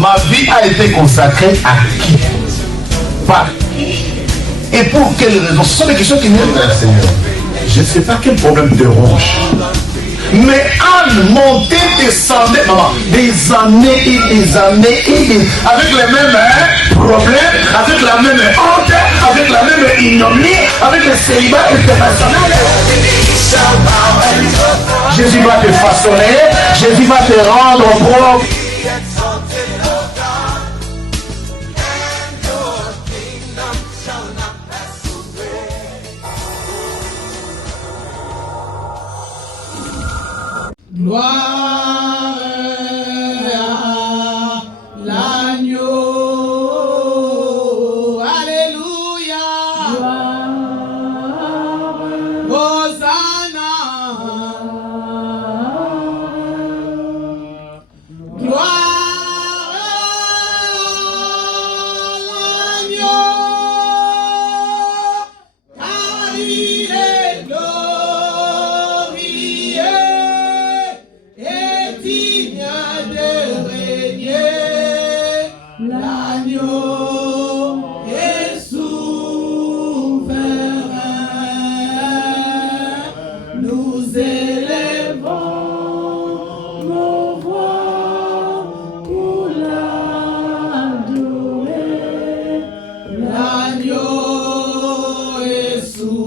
Ma vie a été consacrée à qui? Par qui? Et pour quelles raisons? Ce sont des questions qui viennent vers le Seigneur. Je ne sais pas quel problème te ronge. Mais Anne montait, descendait, maman, des années et des années et des... avec les mêmes problèmes, avec la même honte, avec la même ignominie, avec le célibat international. Jésus va te façonner, Jésus va te rendre propre. Gloire à l'agneau, alléluia, Hosanna, gloire à l'agneau, car il est glorieux. Et digne de régner, l'agneau est souverain. Nous élèvons nos voix pour l'adorer. L'agneau est souverain.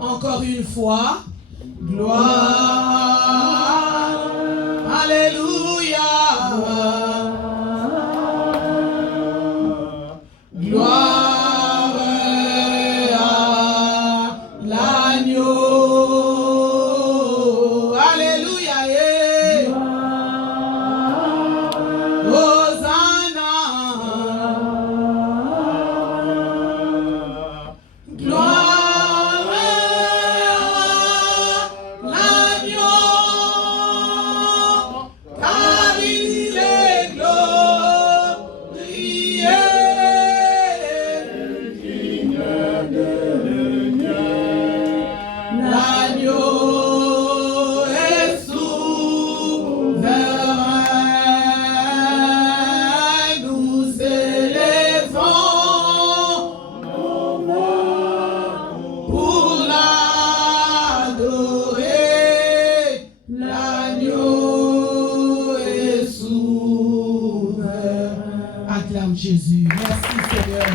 Encore une fois. Gloire, alléluia, gloire à l'agneau, alléluia, Hosanna, gloire. Jésus. Merci Seigneur.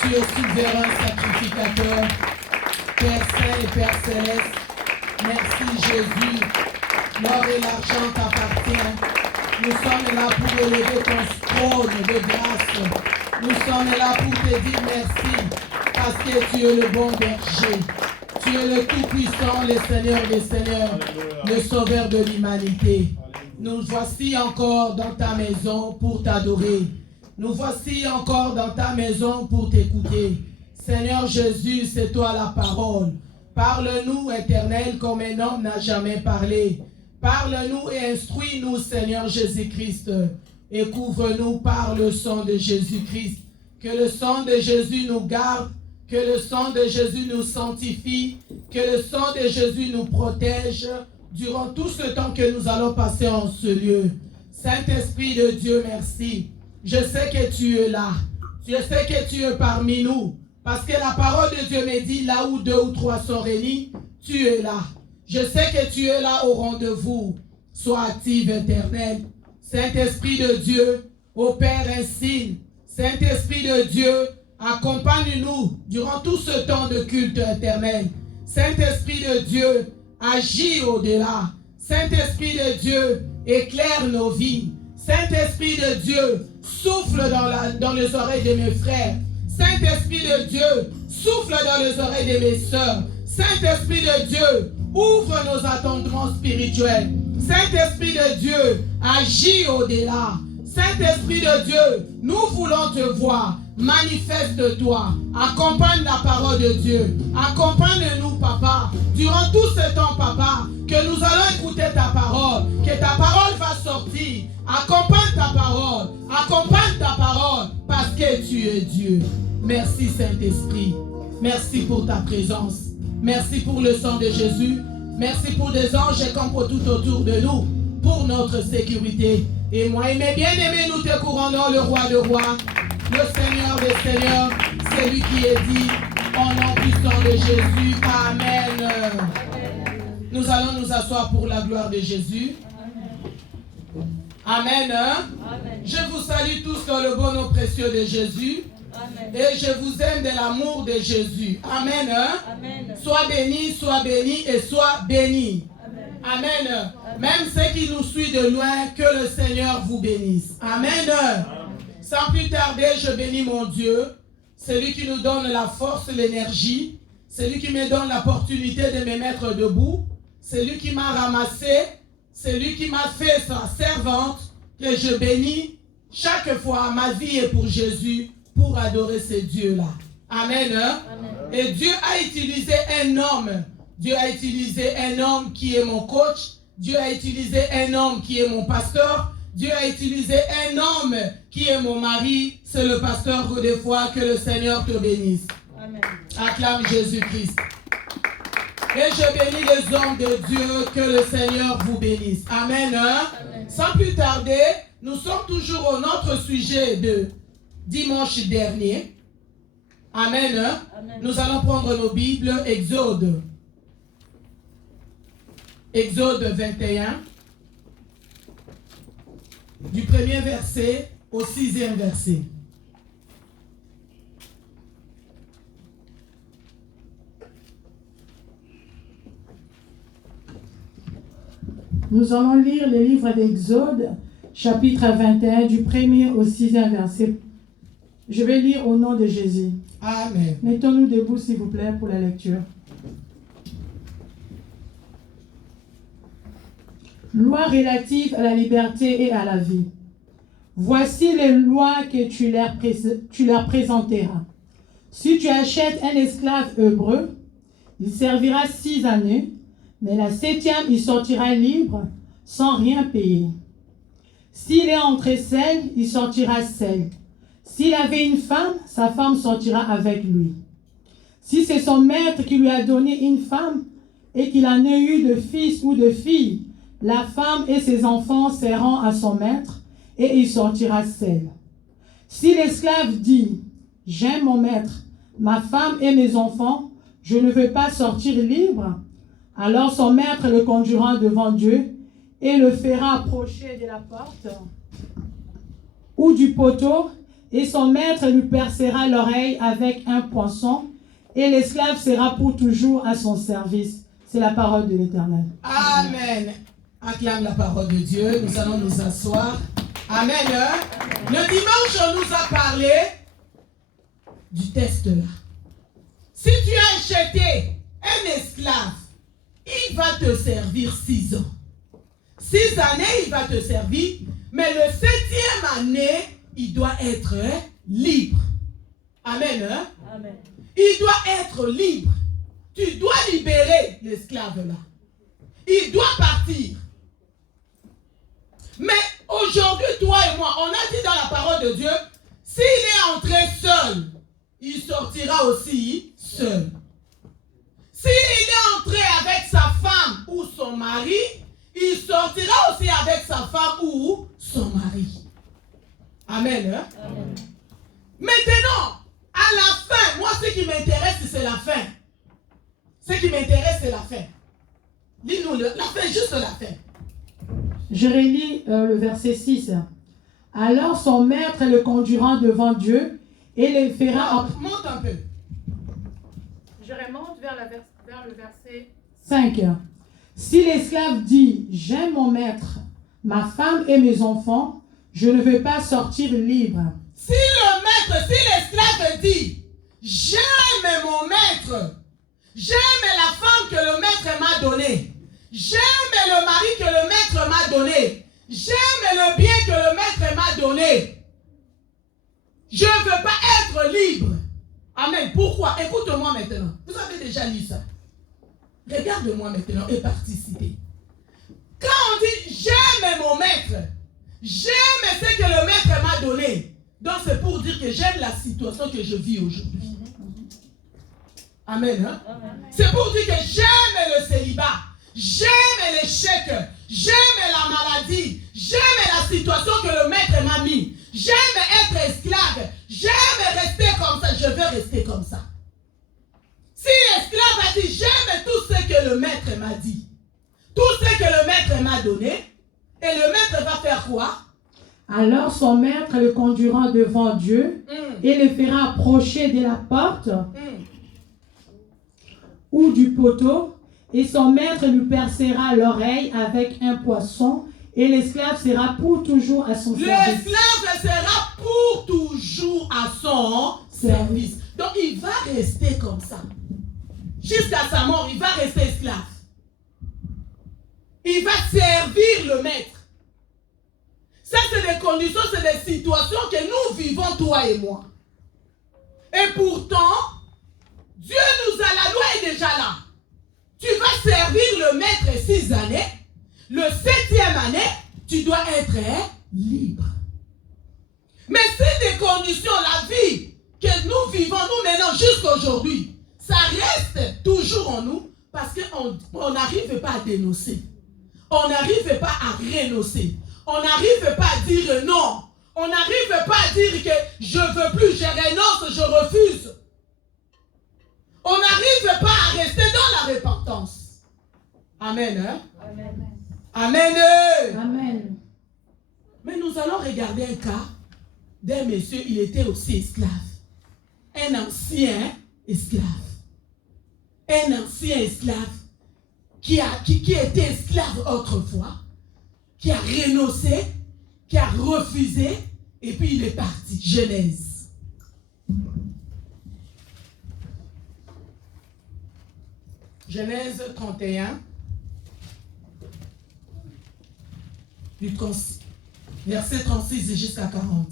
Tu es souverain sacrificateur, Père Saint et Père Céleste. Merci Jésus. L'or et l'argent t'appartiennent. Nous sommes là pour élever ton trône de grâce. Nous sommes là pour te dire merci parce que tu es le bon berger. Tu es le Tout-Puissant, le Seigneur des Seigneurs, le Sauveur de l'humanité. Nous voici encore dans ta maison pour t'adorer. Nous voici encore dans ta maison pour t'écouter. Seigneur Jésus, c'est toi la parole. Parle-nous, Éternel, comme un homme n'a jamais parlé. Parle-nous et instruis-nous, Seigneur Jésus-Christ. Et couvre-nous par le sang de Jésus-Christ. Que le sang de Jésus nous garde. Que le sang de Jésus nous sanctifie. Que le sang de Jésus nous protège durant tout ce temps que nous allons passer en ce lieu. Saint-Esprit de Dieu, merci. Je sais que tu es là. Je sais que tu es parmi nous. Parce que la parole de Dieu me dit, là où 2 ou 3 sont réunis, tu es là. Je sais que tu es là au rendez-vous. Sois actif, Éternel. Saint-Esprit de Dieu, opère un signe. Saint-Esprit de Dieu, accompagne-nous durant tout ce temps de culte éternel. Saint-Esprit de Dieu, agis au-delà. Saint-Esprit de Dieu, éclaire nos vies. Saint-Esprit de Dieu, souffle dans les oreilles de mes frères. Saint-Esprit de Dieu, souffle dans les oreilles de mes sœurs. Saint-Esprit de Dieu, ouvre nos attendements spirituels. Saint-Esprit de Dieu, agis au-delà. Saint-Esprit de Dieu, nous voulons te voir. Manifeste-toi. Accompagne la parole de Dieu. Accompagne-nous, Papa. Durant tout ce temps, Papa, que nous allons écouter ta parole. Que ta parole va sortir. Accompagne ta parole. Accompagne ta parole. Parce que tu es Dieu. Merci, Saint-Esprit. Merci pour ta présence. Merci pour le sang de Jésus. Merci pour des anges comme pour tout autour de nous. pour notre sécurité. Et moi et mes bien-aimés, nous te couronnons le roi de rois, le Seigneur des seigneurs, c'est lui qui est dit, au nom puissant de Jésus. Amen. Nous allons nous asseoir pour la gloire de Jésus. Amen. Amen. Je vous salue tous dans le bon nom précieux de Jésus. Amen. Et je vous aime de l'amour de Jésus. Amen. Amen. Sois béni et sois béni. Amen. Amen. Même ceux qui nous suivent de loin, que le Seigneur vous bénisse. Amen. Amen. Sans plus tarder, je bénis mon Dieu, celui qui nous donne la force, l'énergie, celui qui me donne l'opportunité de me mettre debout, celui qui m'a ramassé, celui qui m'a fait sa servante, que je bénis chaque fois. Ma vie est pour Jésus, pour adorer ce Dieu-là. Amen. Amen. Et Dieu a utilisé un homme. Dieu a utilisé un homme qui est mon coach. Dieu a utilisé un homme qui est mon pasteur. Dieu a utilisé un homme qui est mon mari. C'est le pasteur Godefroy. Que le Seigneur te bénisse. Amen. Acclame Jésus-Christ. Et je bénis les hommes de Dieu. Que le Seigneur vous bénisse. Amen. Amen. Sans plus tarder, nous sommes toujours au notre sujet de dimanche dernier. Amen. Amen. Nous allons prendre nos Bibles. Exode. Exode 21. Du premier verset au 6e verset. Nous allons lire le livre d'Exode, chapitre 21, du 1er au 6e verset. Je vais lire au nom de Jésus. Amen. Mettons-nous debout, s'il vous plaît, pour la lecture. Loi relative à la liberté et à la vie. Voici les lois que tu leur présenteras. Si tu achètes un esclave hébreu, il servira 6 années, mais la 7e, il sortira libre, sans rien payer. S'il est entré seul, il sortira seul. S'il avait une femme, sa femme sortira avec lui. Si c'est son maître qui lui a donné une femme et qu'il en ait eu de fils ou de fille, la femme et ses enfants seront à son maître et il sortira seul. Si l'esclave dit « J'aime mon maître, ma femme et mes enfants, je ne veux pas sortir libre », alors son maître le conduira devant Dieu et le fera approcher de la porte ou du poteau, et son maître lui percera l'oreille avec un poinçon, et l'esclave sera pour toujours à son service. C'est la parole de l'Éternel. Amen. Acclame la parole de Dieu. Nous allons nous asseoir. Amen. Le dimanche, on nous a parlé du test là. Si tu as acheté un esclave, il va te servir 6 ans. 6 années, il va te servir, mais le 7e année, il doit être libre. Amen. Amen. Il doit être libre. Tu dois libérer l'esclave là. Il doit partir. Mais aujourd'hui, toi et moi, on a dit dans la parole de Dieu, s'il est entré seul, il sortira aussi seul. S'il est entré avec sa femme ou son mari, il sortira aussi avec sa femme ou son mari. Amen. Amen. Maintenant, à la fin, moi ce qui m'intéresse, c'est la fin. Ce qui m'intéresse, c'est la fin. Dis-nous la fin, juste la fin. Je relis le verset 6. Alors son maître le conduira devant Dieu et le fera... Monte un peu. Je remonte vers le verset 5. Si l'esclave dit « J'aime mon maître, ma femme et mes enfants, je ne veux pas sortir libre. » Si le maître, si l'esclave dit « J'aime mon maître, j'aime la femme que le maître m'a donnée, j'aime le mari que le maître m'a donné, j'aime le bien que le maître m'a donné, je ne veux pas être libre. » Amen. Pourquoi? Écoute-moi maintenant. Vous avez déjà lu ça. Regarde-moi maintenant et participez. Quand on dit j'aime mon maître, j'aime ce que le maître m'a donné, donc c'est pour dire que j'aime la situation que je vis aujourd'hui. Amen. Hein? C'est pour dire que j'aime le célibat, j'aime l'échec, J'aime la maladie. J'aime la situation que le maître m'a mis. J'aime être esclave. J'aime rester comme ça. Je veux rester comme ça. Si l'esclave a dit, j'aime tout ce que le maître m'a dit, tout ce que le maître m'a donné, et le maître va faire quoi? Alors son maître le conduira devant Dieu et le fera approcher de la porte ou du poteau, et son maître lui percera l'oreille avec un poisson, et l'esclave sera pour toujours à son service. L'esclave sera pour toujours à son service. Donc il va rester comme ça. Jusqu'à sa mort, il va rester esclave. Il va servir le maître. Ça, c'est des conditions, c'est des situations que nous vivons, toi et moi. Et pourtant, Dieu nous a, la loi est déjà là. Tu vas servir le maître 6 années. Le 7e année, tu dois être libre. Mais c'est des conditions, la vie que nous vivons, nous maintenant, jusqu'à aujourd'hui, ça reste toujours en nous parce qu'on n'arrive pas à dénoncer. On n'arrive pas à renoncer. On n'arrive pas à dire non. On n'arrive pas à dire que je ne veux plus, je renonce, je refuse. On n'arrive pas à rester dans la repentance. Amen. Hein? Amen. Amen. Amen. Mais nous allons regarder un cas d'un monsieur, il était aussi esclave. Un ancien esclave. Un ancien esclave qui était esclave autrefois, qui a renoncé, qui a refusé, et puis il est parti. Genèse. Genèse 31, verset 36 jusqu'à 40.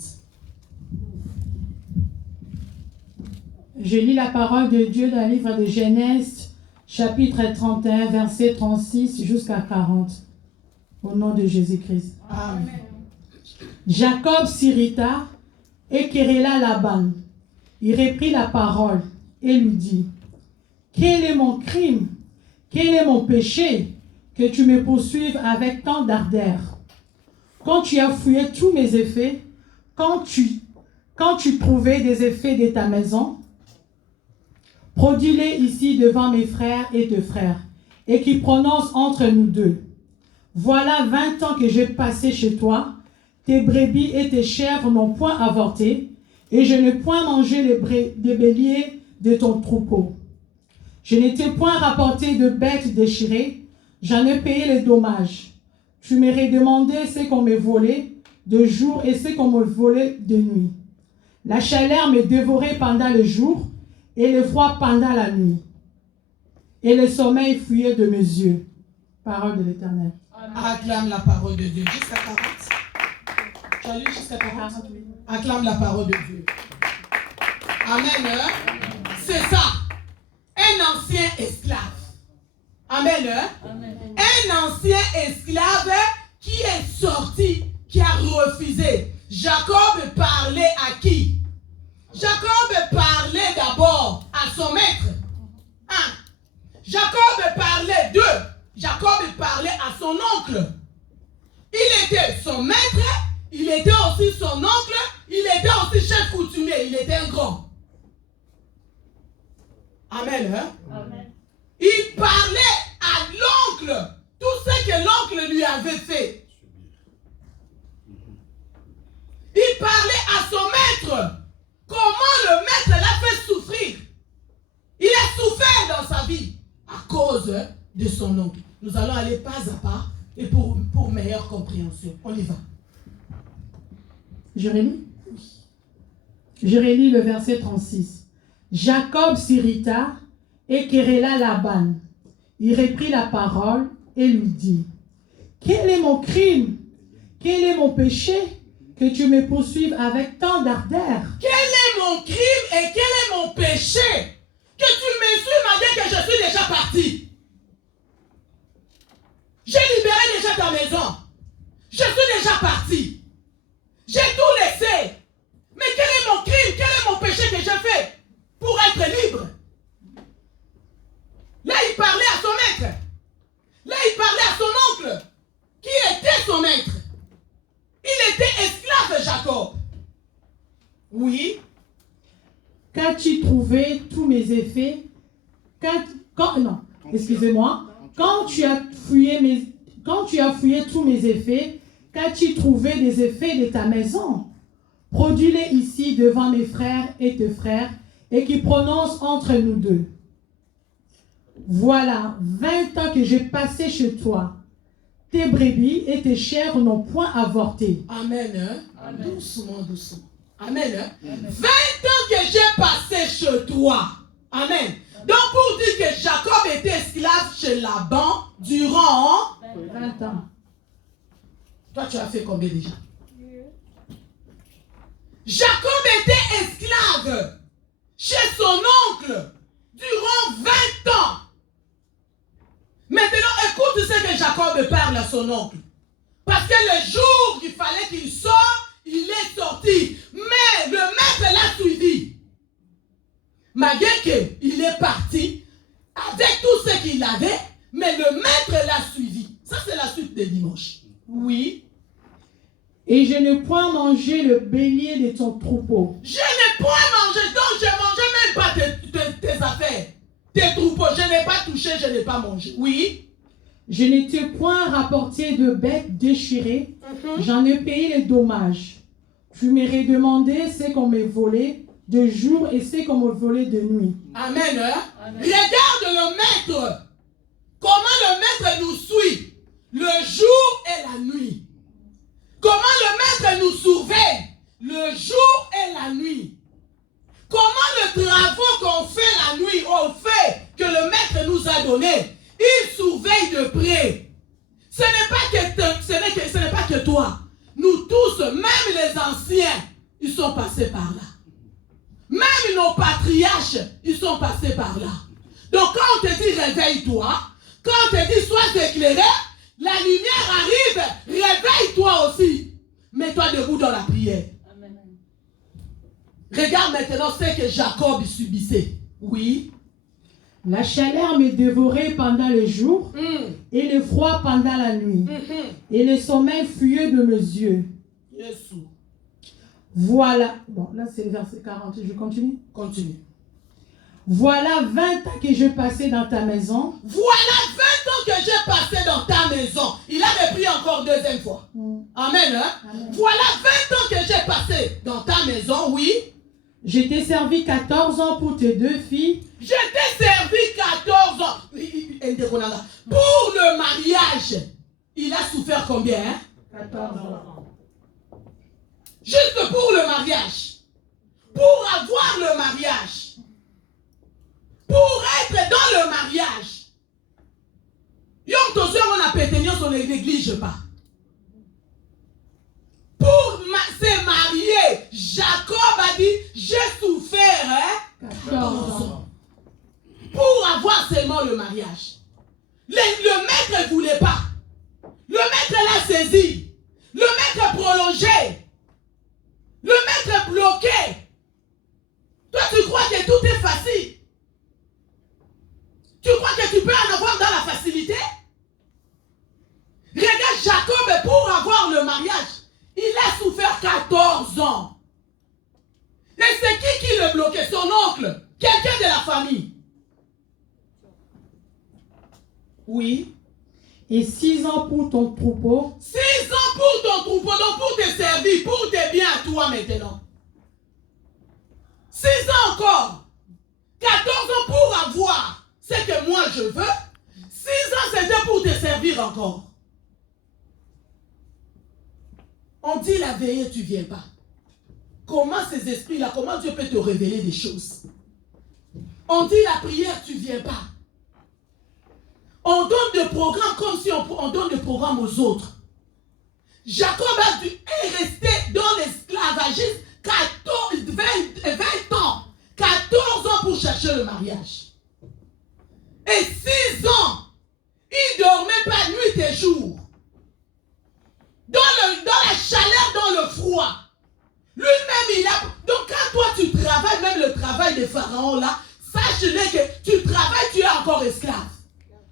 Je lis la parole de Dieu dans le livre de Genèse, chapitre 31, verset 36 jusqu'à 40. Au nom de Jésus-Christ. Amen. Jacob s'irrita et querella Laban. Il reprit la parole et lui dit, quel est mon crime? Quel est mon péché que tu me poursuives avec tant d'ardeur? Quand tu as fouillé tous mes effets, quand tu trouvais des effets de ta maison, produis-les ici devant mes frères et tes frères, et qui prononcent entre nous deux. Voilà 20 ans que j'ai passé chez toi, tes brebis et tes chèvres n'ont point avorté, et je n'ai point mangé les béliers de ton troupeau. Je ne t'ai point rapporté de bêtes déchirées, j'en ai payé les dommages. Tu m'aurais demandé ce qu'on me volait de jour et ce qu'on me volait de nuit. La chaleur me dévorait pendant le jour, et le froid pendant la nuit. Et le sommeil fuyait de mes yeux. Parole de l'Éternel. Acclame la parole de Dieu. Jusqu'à 40. Tu as lu jusqu'à 40? Acclame la parole de Dieu. Amen. C'est ça. Un ancien esclave. Amen. Un ancien esclave qui est sorti, qui a refusé. Jacob parlait à qui? Jacob parlait d'abord à son maître. Jacob parlait d'eux. Jacob parlait à son oncle. Il était son maître, il était aussi son oncle, il était aussi chef coutumier, il était un grand. Amen. Amen. Il parlait à l'oncle, tout ce que l'oncle lui avait fait. Il parlait à son maître. Comment le maître l'a fait souffrir. Il a souffert dans sa vie à cause de son oncle. Nous allons aller pas à pas et pour meilleure compréhension. On y va. Je relis? Je relis le verset 36. Jacob s'irrita et querella Laban. Il reprit la parole et lui dit, quel est mon crime? Quel est mon péché que tu me poursuives avec tant d'ardeur? Quel est mon crime et quel est mon péché que tu me suis malgré que je suis déjà parti? J'ai libéré déjà ta maison. Je suis déjà parti. J'ai tout laissé. Mais quel est mon crime? Quel est mon péché que j'ai fait pour être libre? Là, il parlait à son maître. Là, il parlait à son oncle. Oui. Qu'as-tu trouvé tous mes effets? Quand tu as fouillé tous mes effets, qu'as-tu trouvé des effets de ta maison? Produis-les ici devant mes frères et tes frères, et qui prononcent entre nous deux. Voilà 20 ans que j'ai passé chez toi. Tes brebis et tes chèvres n'ont point avorté. Amen. Hein? Amen. Doucement, doucement. Amen. Hein? Amen. 20 ans que j'ai passé chez toi. Amen. Donc pour dire que Jacob était esclave chez Laban durant 20 ans. Toi, tu as fait combien déjà? Jacob était esclave chez son oncle durant 20 ans. Maintenant, écoute ce que Jacob parle à son oncle. Parce que le jour qu'il fallait qu'il sorte, il est sorti. Mais le maître l'a suivi. Malgré qu'il est parti avec tout ce qu'il avait, mais le maître l'a suivi. Ça, c'est la suite des dimanches. Oui. Et je n'ai point mangé le bélier de ton troupeau. Je n'ai point mangé, donc je ne mangeais même pas tes affaires. Tes troupeaux, je n'ai pas touché, je n'ai pas mangé. Oui. Je ne t'ai point rapporté de bêtes déchirées. J'en ai payé les dommages. Tu m'aurais demandé ce qu'on m'ait volé de jour et ce qu'on m'ait volé de nuit. Amen. Hein? Amen. Regarde le maître. Comment le maître nous suit le jour et la nuit. Comment le maître nous surveille le jour et la nuit. Comment le travail qu'on fait la nuit, on fait que le maître nous a donné, il surveille de près. Ce n'est pas que toi. Nous tous, même les anciens, ils sont passés par là. Même nos patriarches, ils sont passés par là. Donc quand on te dit réveille-toi, quand on te dit sois éclairé, la lumière arrive, réveille-toi aussi. Mets-toi debout dans la prière. Amen. Regarde maintenant ce que Jacob subissait. Oui. La chaleur me dévorait pendant le jour et le froid pendant la nuit. Et le sommeil fuyait de mes yeux. Jésus. Voilà. Bon, là c'est le verset 40. Je continue? Continue. Voilà 20 ans que je passais dans ta maison. Voilà 20 ans que j'ai passé dans ta maison. Il a repris encore deuxième fois. Amen, hein? Amen. Voilà 20 ans que j'ai passé dans ta maison, oui. Je t'ai servi 14 ans pour tes deux filles. Je t'ai servi 14 ans. Pour le mariage, il a souffert combien? Hein? 14 ans. Juste pour le mariage. Pour avoir le mariage. Pour être dans le mariage. Yom Tosio, on a pété, on ne néglige pas. Pour se marier, Jacob a dit, j'ai souffert 14 ans. Pour avoir seulement le mariage. Le maître ne voulait pas. Le maître l'a saisi. Le maître prolongé. Le maître bloqué. Toi, tu crois que tout est facile? Tu crois que tu peux en avoir dans la facilité? Regarde Jacob, pour avoir le mariage, il a souffert 14 ans. Et c'est qui le bloquait? Son oncle? Quelqu'un de la famille? Oui. Et 6 ans pour ton troupeau. 6 ans pour ton troupeau, donc pour te servir, pour tes biens à toi maintenant. 6 ans encore. 14 ans pour avoir ce que moi je veux. 6 ans c'était pour te servir encore. On dit la veillée, tu ne viens pas. Comment ces esprits-là, comment Dieu peut te révéler des choses? On dit la prière, tu ne viens pas. On donne des programmes comme si on donne des programmes aux autres. Jacob est resté dans l'esclavagisme 20 ans. 14 ans pour chercher le mariage. Et 6 ans, il ne dormait pas nuit et jour. Dans la chaleur, dans le froid. Lui-même, il a... Donc quand toi tu travailles, même le travail des pharaons là, sache-le que tu travailles, tu es encore esclave.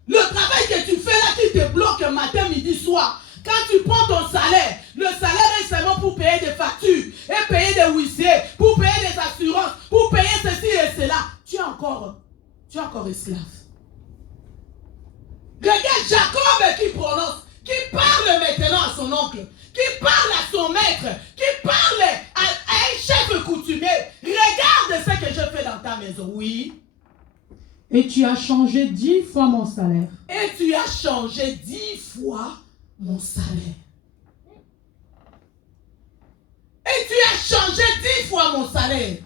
Le travail que tu fais là, qui te bloque matin, midi, soir. Quand tu prends ton salaire, le salaire est seulement pour payer des factures, et payer des huissiers, pour encore esclave. Regarde Jacob qui prononce, qui parle maintenant à son oncle, qui parle à son maître, qui parle à un chef coutumier. Regarde ce que je fais dans ta maison. Oui. Et tu as changé 10 fois mon salaire. Et tu as changé 10 fois mon salaire. Et tu as changé 10 fois mon salaire.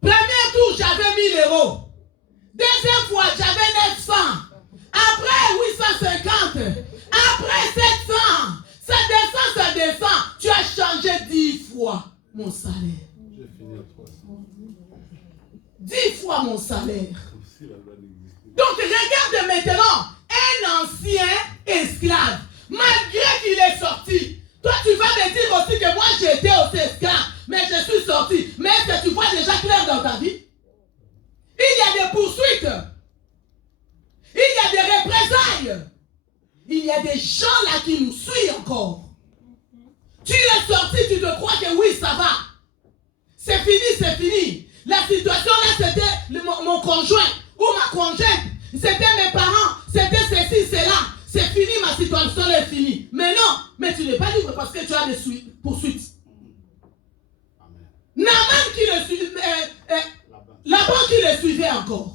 Premier tour, j'avais 1000 euros. Deuxième fois, j'avais 900. Après 850. Après 700. Ça descend. Tu as changé 10 fois mon salaire. 10 fois mon salaire. Donc regarde maintenant un ancien esclave. Malgré qu'il est sorti. Toi tu vas me dire aussi que moi j'étais aussi esclave. Mais je suis sorti. Mais est-ce que tu vois déjà clair dans ta vie? Il y a des poursuites. Il y a des représailles. Il y a des gens là qui nous suivent encore. Tu es sorti, tu te crois que oui, ça va. C'est fini, c'est fini. La situation là, c'était mon conjoint ou ma conjointe. C'était mes parents. C'était ceci, cela. C'est fini, ma situation est finie. Mais non, mais tu n'es pas libre parce que tu as des poursuites. Naaman qui le suivait, Laban qui le suivait encore.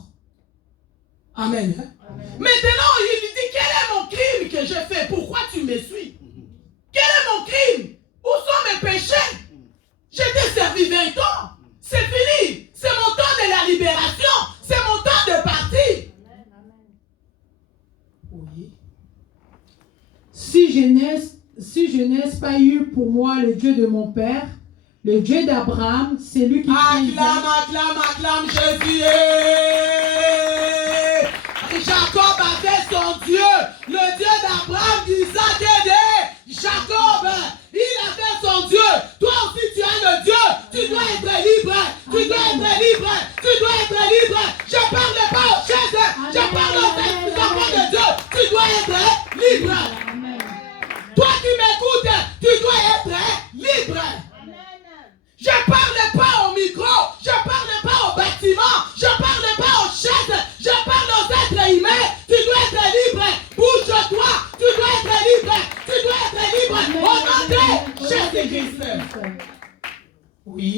Amen. Maintenant, il lui dit, quel est mon crime que je fais? Pourquoi tu me suis? Quel est mon crime? Où sont mes péchés? Je t'ai servi 20 ans. C'est fini. C'est mon temps de la libération. C'est mon temps de partir. Oui. Si je n'ai pas eu pour moi le Dieu de mon père, le Dieu d'Abraham, c'est lui qui... Acclame Jésus. Jacob avait son Dieu, le Dieu d'Abraham, d'Isaac et de Jacob. Il avait son Dieu. Toi aussi tu as le Dieu. Tu dois être libre. Tu dois être libre. Tu dois être libre. Je ne parle pas aux chaises. Je parle aux enfants de Dieu. Tu dois être libre. Toi qui m'écoutes, tu dois être libre. Je ne parle pas au micro. Je ne parle pas au bâtiment. Je ne parle pas aux chaises. Je parle aux êtres humains. Tu dois être libre. Bouge-toi. Tu dois être libre. Tu dois être libre. Au nom de Jésus-Christ. Oui.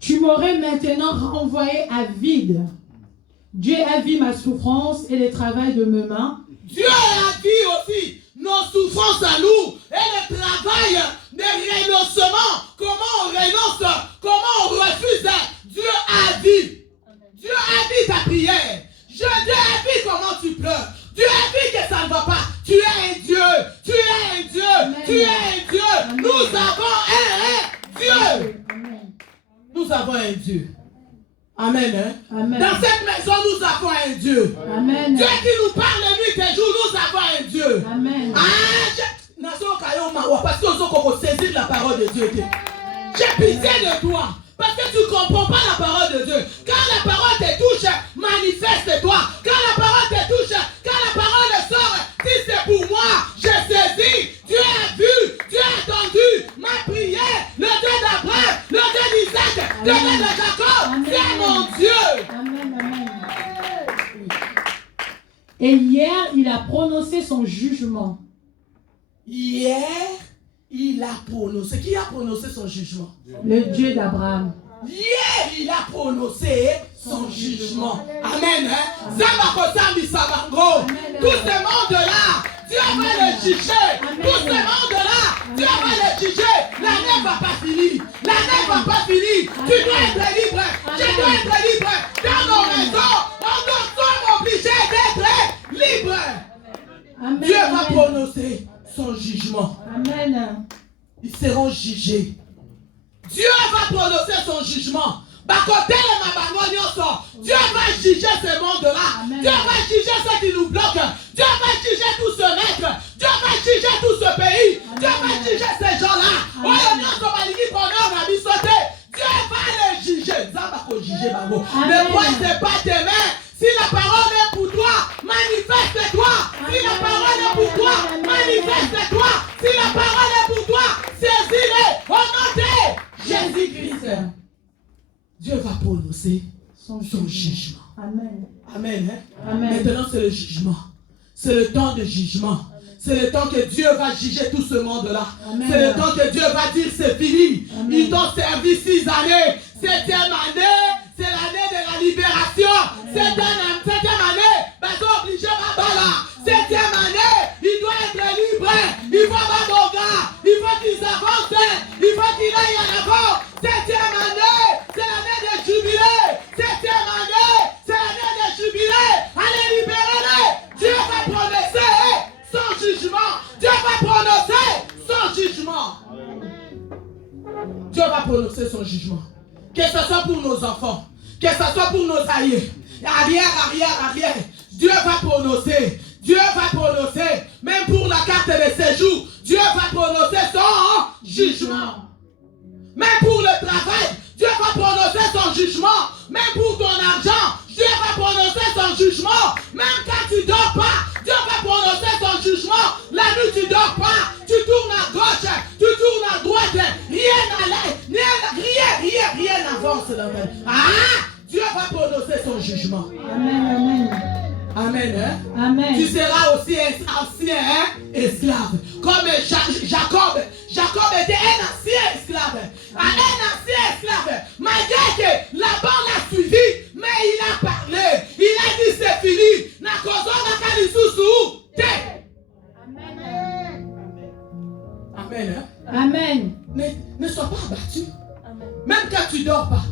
Tu m'aurais maintenant renvoyé à vide. Dieu a vu ma souffrance et le travail de mes mains. Dieu a vu aussi nos souffrances à nous et le travail de renoncement. Comment on renonce, comment on refuse. Dieu a vu. Dieu a vu ta prière. Dieu a vu comment tu pleures. Dieu a vu que ça ne va pas. Tu es un Dieu. Tu es un Dieu. Amen. Tu es un Dieu. Amen. Nous avons un Dieu. Amen. Nous avons un Dieu. Amen. Hein? Amen. Dans cette maison, nous avons un Dieu. Amen. Dieu qui nous parle nuit et jour, nous avons un Dieu. Amen. Parce que nous avons saisi la parole de Dieu. J'ai pitié de toi. Parce que tu ne comprends pas la parole de Dieu. Quand la parole te touche, manifeste-toi. Quand la parole te touche, quand la parole sort, si c'est pour moi, je saisis. Dieu a vu, Dieu a entendu ma prière. Le Dieu d'Abraham, le Dieu d'Isaac, le Dieu de Jacob, c'est mon Dieu. Amen, amen. Et hier, il a prononcé son jugement. Hier, il a prononcé. Qui a prononcé son jugement? Le Dieu d'Abraham. Hier, il a prononcé son jugement. Amen. Tout ce monde-là, Dieu va le juger. Tout ce monde-là, Dieu va le juger. L'année ne va pas finir. L'année ne va pas finir. Tu dois être libre. Je dois être libre. Dans nos maisons, nous sommes obligés d'être libres. Amen. Dieu va prononcer son jugement. Amen. Ils seront jugés. Dieu va prononcer son jugement. Dieu va juger ce monde-là. Dieu va juger ceux qui nous bloquent. Dieu va juger tout ce maître. Dieu va juger tout ce pays. Amen. Dieu va juger ces gens-là. Dieu va les juger. Ne pointe pas tes mains. Si la parole est pour toi, manifeste-toi. Si la parole est pour toi, manifeste-toi. Si la parole est pour toi, saisis-le. Au nom de Jésus-Christ. Dieu va prononcer son jugement. Amen. Amen. Hein? Amen. Maintenant, c'est le jugement. C'est le temps de jugement. C'est le temps que Dieu va juger tout ce monde-là. C'est le temps que Dieu va dire c'est fini. Amen. Ils t'ont servi 6 années. 7e année, c'est l'année de la libération. 7e année, ils sont obligés à bala. 7e année, il doit être libre. Il faut avoir mon gars. Il faut qu'ils avancent. Il faut qu'ils aillent en avant. 7e année, c'est l'année de jubilé. 7e année, c'est l'année de jubilé. Allez, libérez-les. Dieu va prononcer son jugement. Dieu va prononcer son jugement. Dieu va prononcer son jugement. Que ce soit pour nos enfants, que ce soit pour nos aïeux, arrière. Dieu va prononcer. Dieu va prononcer. Même pour la carte de séjour, Dieu va prononcer son jugement. Même pour le travail, Dieu va prononcer son jugement. Même pour ton argent, Dieu va prononcer son jugement. Même quand tu ne dors pas, Dieu va prononcer son jugement. La nuit, tu ne dors pas. Tu tournes à gauche, tu tournes à droite. Rien n'allait, rien n'avance dans ta vie. Ah! Dieu va prononcer son jugement. Amen. Amen. Hein? Amen. Tu seras aussi ancien esclave. Comme Jacob. Jacob était un ancien esclave. Un ancien esclave. Malgré que Laban l'a suivi, mais il a parlé. Il a dit c'est fini. Amen. Hein? Amen. Ne sois pas abattu. Même quand tu ne dors pas.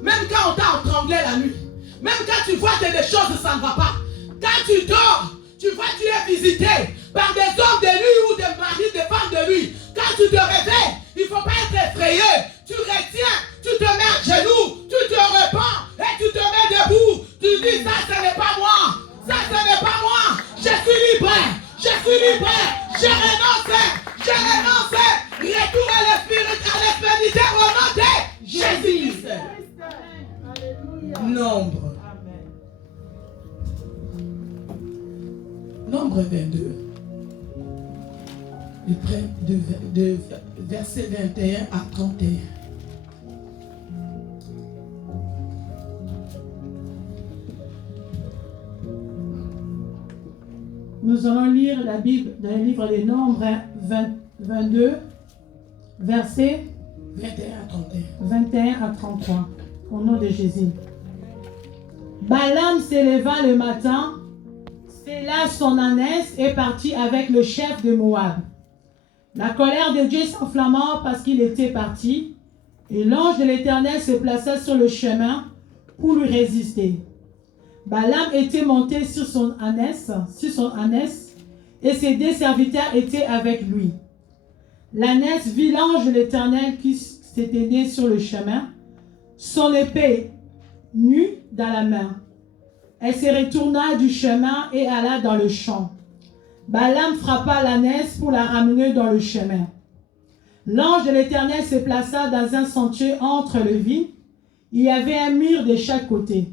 Même quand on t'a étranglé la nuit. Même quand tu vois que des choses, ça ne va pas. Quand tu dors, tu vois que tu es visité par des hommes de nuit ou des maris, des femmes de nuit. Quand tu te réveilles, il ne faut pas être effrayé. Tu retiens, tu te mets à genoux, tu te repens et tu te mets debout. Tu dis ça, ce n'est pas moi. Ça, ce n'est pas moi. Je suis libre. Je suis libre. Je renonce. Je renonce. Retour à l'expédition au nom de Jésus. Nombre. Nombre 22. Il prend de verset 21 à 31. Nous allons lire la Bible dans le livre des Nombres 22, versets 21 à 33, au nom de Jésus. Balaam s'éleva le matin, sella son ânesse et partit avec le chef de Moab. La colère de Dieu s'enflamma parce qu'il était parti, et l'ange de l'Éternel se plaça sur le chemin pour lui résister. Balaam était monté sur son ânesse, et ses 2 serviteurs étaient avec lui. L'ânesse vit l'ange de l'Éternel qui s'éteignait sur le chemin, son épée nue dans la main. Elle se retourna du chemin et alla dans le champ. Balaam frappa l'ânesse pour la ramener dans le chemin. L'ange de l'Éternel se plaça dans un sentier entre le vide. Il y avait un mur de chaque côté.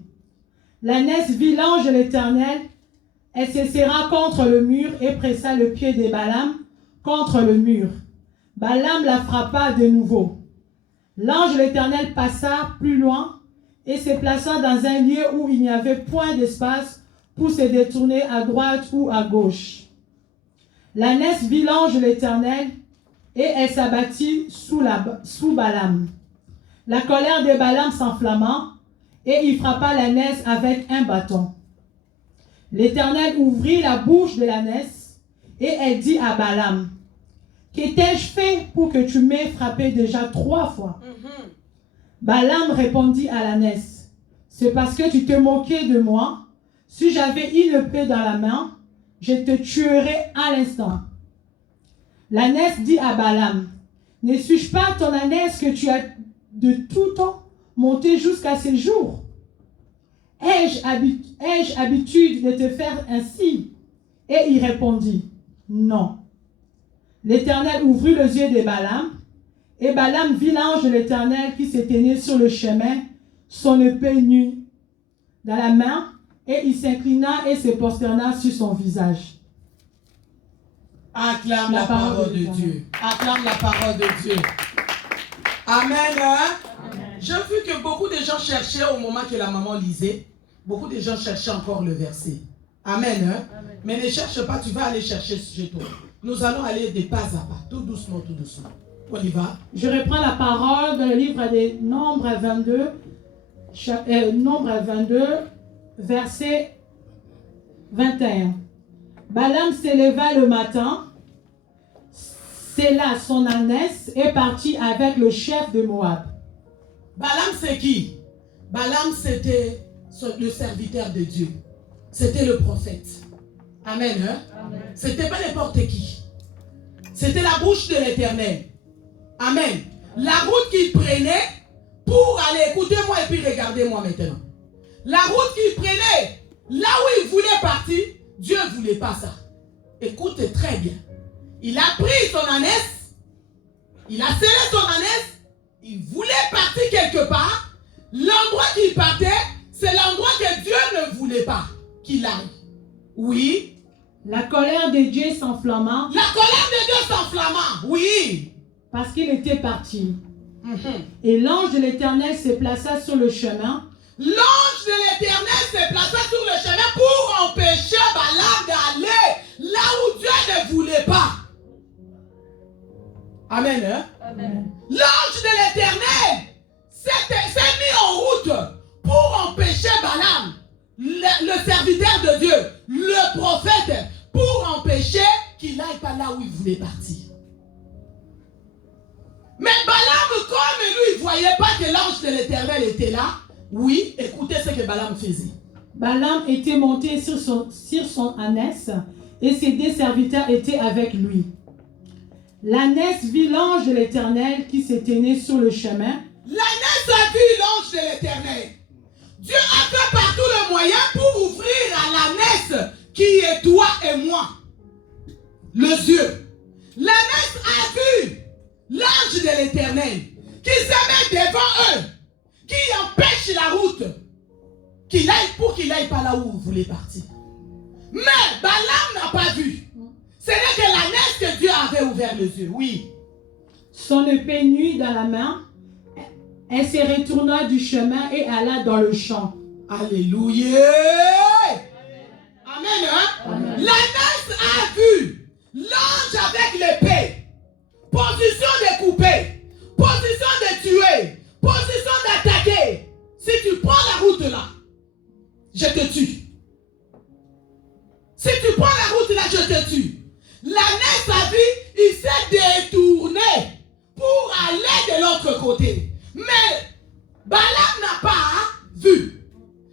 L'ânesse vit l'ange de l'Éternel. Elle se serra contre le mur et pressa le pied de Balaam contre le mur. Balaam la frappa de nouveau. L'ange de l'Éternel passa plus loin et se plaça dans un lieu où il n'y avait point d'espace pour se détourner à droite ou à gauche. L'ânesse vit l'ange de l'Éternel et elle s'abattit sous Balaam. La colère de Balaam s'enflamma et il frappa l'ânesse avec un bâton. L'Éternel ouvrit la bouche de l'ânesse et elle dit à Balaam, « Que t'ai-je fait pour que tu m'aies frappé déjà 3 fois ?» Balaam répondit à l'ânesse, « C'est parce que tu te moquais de moi. Si j'avais une épée dans la main, je te tuerais à l'instant. » L'ânesse dit à Balaam, « Ne suis-je pas ton ânesse que tu as de tout temps monté jusqu'à ce jour? Ai-je habitude de te faire ainsi? » Et il répondit, « Non. » L'Éternel ouvrit les yeux de Balaam, et Balaam vit l'ange de l'Éternel qui s'éteignait sur le chemin, son épée nue dans la main, et il s'inclina et se prosterna sur son visage. Acclame la parole de Dieu. Acclame la parole de Dieu. Amen. Hein? J'ai vu que beaucoup de gens cherchaient au moment que la maman lisait. Beaucoup de gens cherchaient encore le verset. Amen. Hein? Amen. Mais ne cherche pas, tu vas aller chercher chez toi. Nous allons aller de pas à pas, tout doucement, tout doucement. On y va. Je reprends la parole dans le livre des Nombres 22, verset 21. Balaam s'éleva le matin, scella son ânesse et partit avec le chef de Moab. Balaam, c'est qui? Balaam, c'était le serviteur de Dieu. C'était le prophète. Amen. Hein? Amen. C'était pas n'importe qui. C'était la bouche de l'Éternel. Amen. La route qu'il prenait pour aller, écoutez-moi et puis regardez-moi maintenant. La route qu'il prenait, là où il voulait partir, Dieu ne voulait pas ça. Écoutez très bien. Il a pris son ânesse, il a scellé son ânesse, il voulait partir quelque part. L'endroit qu'il partait, c'est l'endroit que Dieu ne voulait pas qu'il aille. Oui. La colère de Dieu s'enflamma. La colère de Dieu s'enflamma, oui. Parce qu'il était parti. Et l'ange de l'Éternel se plaça sur le chemin. L'ange de l'Éternel se plaça sur le chemin pour empêcher Balaam d'aller là où Dieu ne voulait pas. Amen. Hein? Amen. L'ange de l'Éternel s'est mis en route pour empêcher Balaam, le serviteur de Dieu, le prophète, pour empêcher qu'il n'aille pas là où il voulait partir. Mais Balaam, comme lui, il ne voyait pas que l'ange de l'Éternel était là. Oui, écoutez ce que Balaam faisait. Balaam était monté sur son ânesse et ses deux serviteurs étaient avec lui. L'ânesse vit l'ange de l'Éternel qui se tenait sur le chemin. L'ânesse a vu l'ange de l'Éternel. Dieu a fait partout le moyen pour ouvrir à l'ânesse qui est toi et moi les yeux. L'ânesse a vu l'ange de l'Éternel qui se met devant eux, qui empêche la route, pour qu'il aille pas là où vous voulez partir. Mais Balaam n'a pas vu. Ce n'est que l'ânesse que Dieu avait ouvert les yeux, oui. Son épée nue dans la main, elle se retourna du chemin et alla dans le champ. Alléluia. Amen. Hein? Amen. L'ânesse a vu l'ange avec l'épée. Position de couper, position de tuer, position d'attaquer. Si tu prends la route là, je te tue. Si tu prends la route là, je te tue. L'ânesse a vu, il s'est détourné pour aller de l'autre côté. Mais Balaam n'a pas vu.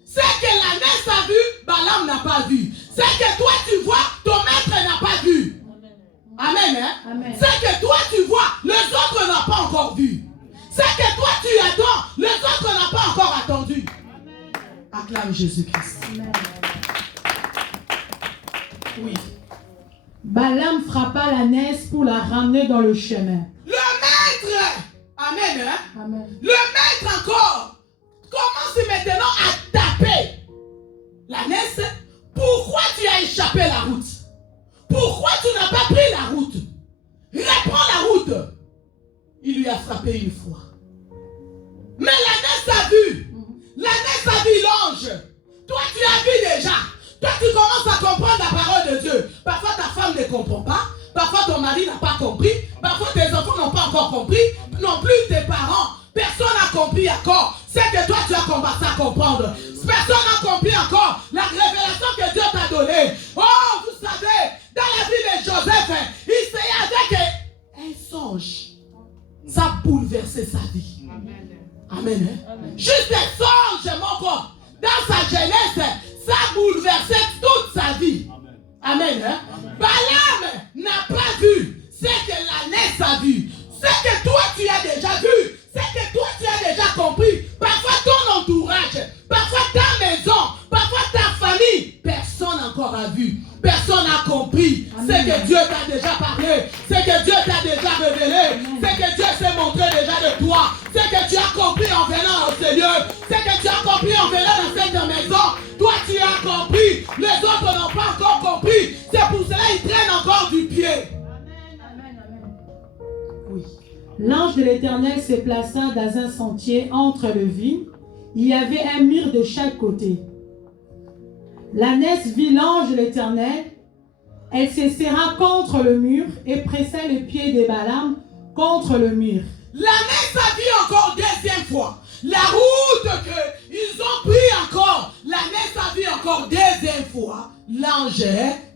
Ce que l'ânesse a vu, Balaam n'a pas vu. Ce que toi tu vois, ton maître n'a pas vu. Amen. Hein? Amen. Ce que toi tu vois, les autres n'ont pas encore vu. Ce que toi tu attends, les autres n'ont pas encore attendu. Amen. Acclame Jésus-Christ. Amen. Oui. Balaam frappa l'ânesse pour la ramener dans le chemin. Le maître, amen, hein? Amen. Le maître encore commence maintenant à taper l'ânesse. Pourquoi tu as échappé la route? Pourquoi tu n'as pas pris la route? Reprends la route. Il lui a frappé une fois. Mais l'ânesse a vu. L'ânesse a vu l'ange. Toi, tu as vu déjà. Toi, tu commences à comprendre la parole de Dieu. Parfois, ta femme ne comprend pas. Parfois, ton mari n'a pas compris. Parfois, tes enfants n'ont pas encore compris. Non plus tes parents. Personne n'a compris encore. C'est que toi, tu as commencé à comprendre. Personne n'a compris encore la révélation que Dieu t'a donnée. Oh, vous savez, dans la vie de Joseph, il s'est avec un songe. Ça a bouleversé sa vie. Amen. Amen. Amen. Juste un songe, mon corps. Dans sa jeunesse, ça a bouleversé toute sa vie. Amen. Amen. Amen. Balaam n'a pas vu ce que l'ânesse a vu. Ce que toi tu as déjà vu. Ce que toi tu as déjà compris. Parfois ton entourage. Parfois ta maison. Parfois ta famille. Personne encore a vu. Personne n'a compris. Ce que Dieu t'a déjà parlé. Ce que Dieu t'a déjà révélé. Ce que Dieu s'est montré déjà de toi. Ce que tu as compris en venant au Seigneur. Ce que tu as compris en venant dans cette maison. Toi tu as compris. Les autres n'ont pas encore compris. C'est pour cela qu'ils traînent encore du pied. Amen, amen, amen. Oui. L'ange de l'Éternel se plaça dans un sentier entre le vignes. Il y avait un mur de chaque côté. L'ânesse vit l'ange de l'Éternel. Elle se serra contre le mur et pressa le pied de Balaam contre le mur. L'ânesse a vu encore deuxième fois. La route qu'ils ont pris encore. L'ânesse a vu encore deuxième fois l'ange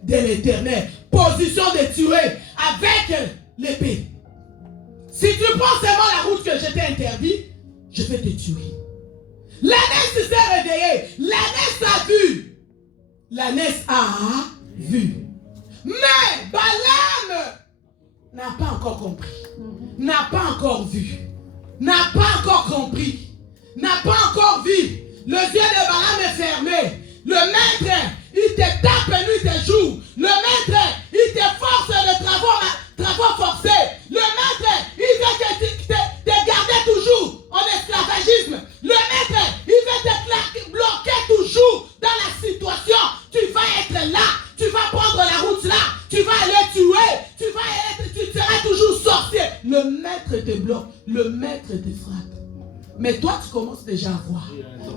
de l'Éternel. Position de tuer avec l'épée. Si tu prends seulement la route que je t'ai interdite, je vais te tuer. L'ânesse s'est réveillée. L'ânesse a vu. L'ânesse a vu. Mais Balaam n'a pas encore compris. N'a pas encore vu. N'a pas encore compris. N'a pas encore vu. Le yeux de Balaam est fermé. Le maître, il te tape nuit et jour. Le maître, il te force de travaux forcés. Le maître, il veut te garder toujours en esclavagisme. Le maître, il veut te bloquer toujours dans la situation. Tu vas être là. Tu vas prendre la route là. Tu vas aller tuer. Tu seras toujours sorcier. Le maître te bloque. Le maître te frappe. Mais toi, tu commences déjà à voir.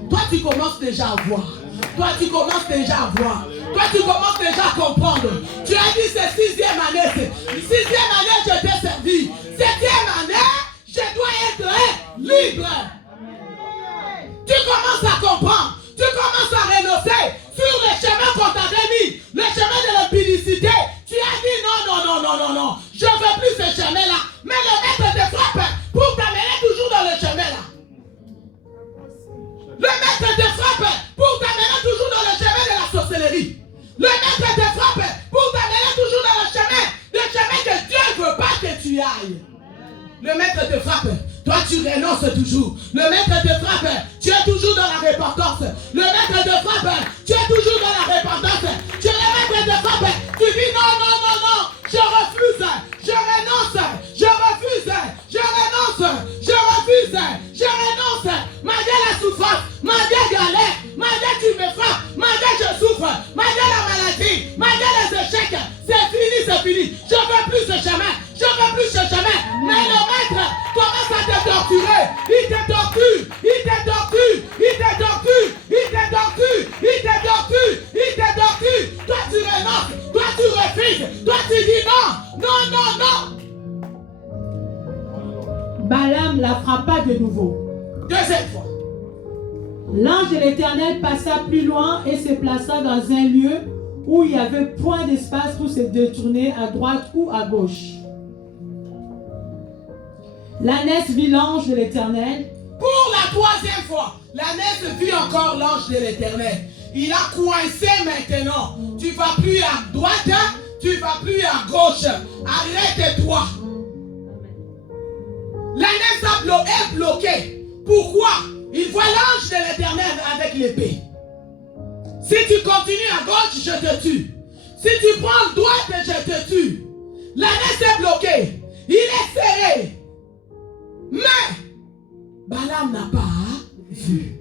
Toi, tu commences déjà à voir. Toi, tu commences déjà à voir. Toi, tu commences déjà à comprendre. Tu as dit c'est 6e année. 6e année, je t'ai servi. 7e année, je dois être libre. Tu commences à comprendre. Tu commences à renoncer sur le chemin qu'on t'avait mis. Le chemin de l'impudicité. Tu as dit non. Je ne veux plus ce chemin-là. Mais le maître te frappe pour t'amener toujours dans le chemin-là. Le maître te frappe pour t'amener toujours dans le chemin de la sorcellerie. Le maître te frappe pour t'amener toujours dans le chemin que Dieu ne veut pas que tu ailles. Le maître te frappe, toi tu renonces toujours. Le maître te frappe, tu es toujours dans la repentance. Le maître te frappe, tu es toujours dans la repentance. Le maître te frappe, tu dis non, je refuse, je renonce, je refuse, je renonce. Malgré la souffrance, malgré la galère, malgré tu me frappes, malgré je souffre, malgré la maladie, malgré les échecs, c'est fini. Je ne veux plus ce chemin. Mais le maître commence à te torturer. Il te torture. Toi tu renonces, toi tu refuses, toi tu dis non. Balaam la frappa de nouveau. Deuxième fois. L'ange de l'Éternel passa plus loin et se plaça dans un lieu où il n'y avait point d'espace pour se détourner à droite ou à gauche. L'ânesse vit l'ange de l'Éternel. Pour la troisième fois, l'ânesse vit encore l'ange de l'Éternel. Il a coincé maintenant. Tu ne vas plus à droite, tu ne vas plus à gauche. Arrête-toi. L'ânesse est bloquée. Pourquoi? Il voit l'ange de l'Éternel avec l'épée. Si tu continues à gauche, je te tue. Si tu prends droite, je te tue. L'ânesse est bloquée. Il est serré. Mais Balaam n'a pas vu.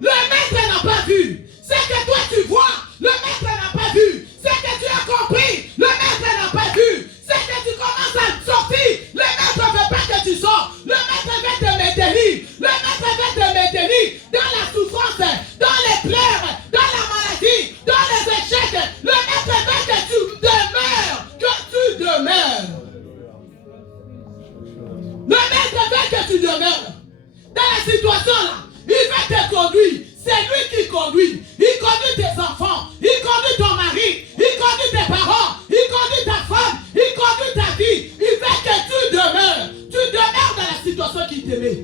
Le maître n'a pas vu. C'est que toi tu vois. Le maître n'a pas vu. C'est que tu as compris. Le maître n'a pas vu. C'est que tu commences à sortir. Le maître ne veut pas que tu sors. Le maître veut te maintenir. Le maître veut te maintenir dans la souffrance, dans les pleurs, dans la maladie, dans les échecs. Le maître veut que tu demeures. Le maître veut que tu demeures. Dans la situation là, il va te conduire. C'est lui qui conduit. Il conduit tes enfants. Il conduit ton mari. Il conduit tes parents. Il conduit ta femme. Il conduit ta vie. Il veut que tu demeures. Tu demeures dans la situation qu'il te met.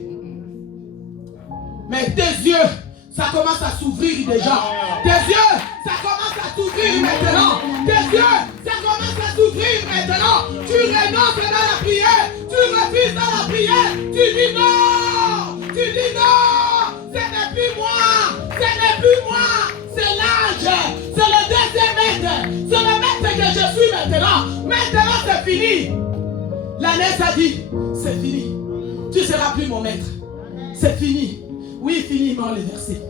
Mais tes yeux, ça commence à s'ouvrir déjà. Tes yeux, ça commence à s'ouvrir maintenant. Tes yeux, ça commence à s'ouvrir maintenant. Tu renonces dans la prière. Tu refuses dans la prière. Tu dis non. Ce n'est plus moi. C'est l'ange. C'est le deuxième maître. C'est le maître que je suis maintenant. Maintenant, c'est fini. L'ânesse a dit, c'est fini. Tu ne seras plus mon maître. C'est fini. Oui, finiment le verset.